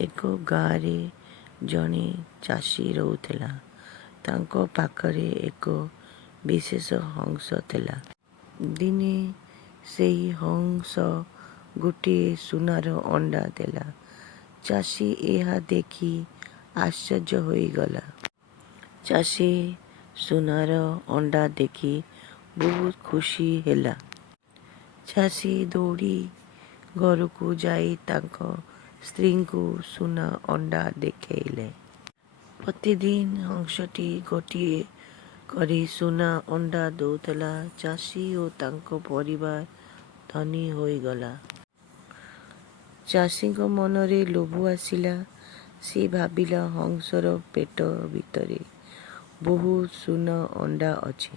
ଏକ ଗାଁରେ ଜଣେ ଚାଷୀ ରହୁଥିଲା। ତାଙ୍କ ପାଖରେ ଏକ ବିଶେଷ ହଂସ ଥିଲା। ଦିନେ ସେହି ହଂସ ଗୋଟିଏ ସୁନାର ଅଣ୍ଡା ଦେଲା। ଚାଷୀ ଏହା ଦେଖି ଆଶ୍ଚର୍ଯ୍ୟ ହୋଇଗଲା। ଚାଷୀ ସୁନାର ଅଣ୍ଡା ଦେଖି ବହୁତ ଖୁସି ହେଲା। ଚାଷୀ ଦୌଡ଼ି ଘରକୁ ଯାଇ ତାଙ୍କ ସ୍ତ୍ରୀଙ୍କୁ ସୁନା ଅଣ୍ଡା ଦେଖାଇଲେ। ପ୍ରତିଦିନ ହଂସଟି ଗୋଟିଏ କରି ସୁନା ଅଣ୍ଡା ଦେଉଥିଲା। ଚାଷୀ ଓ ତାଙ୍କ ପରିବାର ଧନୀ ହୋଇଗଲା। ଚାଷୀଙ୍କ ମନରେ ଲୋଭ ଆସିଲା। ସେ ଭାବିଲା, ହଂସର ପେଟ ଭିତରେ ବହୁତ ସୁନା ଅଣ୍ଡା ଅଛି।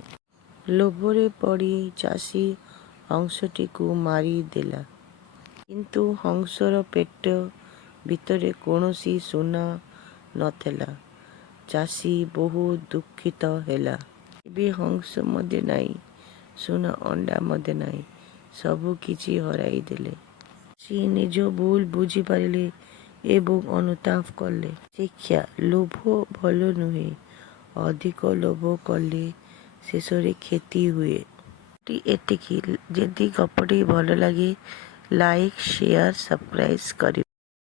ଲୋଭରେ ପଡ଼ି ଚାଷୀ ହଂସଟିକୁ ମାରିଦେଲା। କିନ୍ତୁ ହଂସର ପେଟ ଭିତରେ କୌଣସି ସୁନା ନଥିଲା। ଚାଷୀ ବହୁତ ଦୁଃଖିତ ହେଲା। ଏବେ ହଂସ ମଧ୍ୟ ନାହିଁ, ସୁନା ଅଣ୍ଡା ମଧ୍ୟ ନାହିଁ। ସବୁ କିଛି ହରାଇଦେଲେ। ସେ ନିଜ ଭୁଲ ବୁଝିପାରିଲେ ଏବଂ ଅନୁତାପ କଲେ। ଶିକ୍ଷା: ଲୋଭ ଭଲ ନୁହେଁ। ଅଧିକ ଲୋଭ କଲେ ଶେଷରେ କ୍ଷତି ହୁଏ। ଏତିକି। ଯଦି ଗପଟି ଭଲ ଲାଗେ ଲାଇକ୍, ସେୟାର, ସବସ୍କ୍ରାଇବ୍ କରିବେ।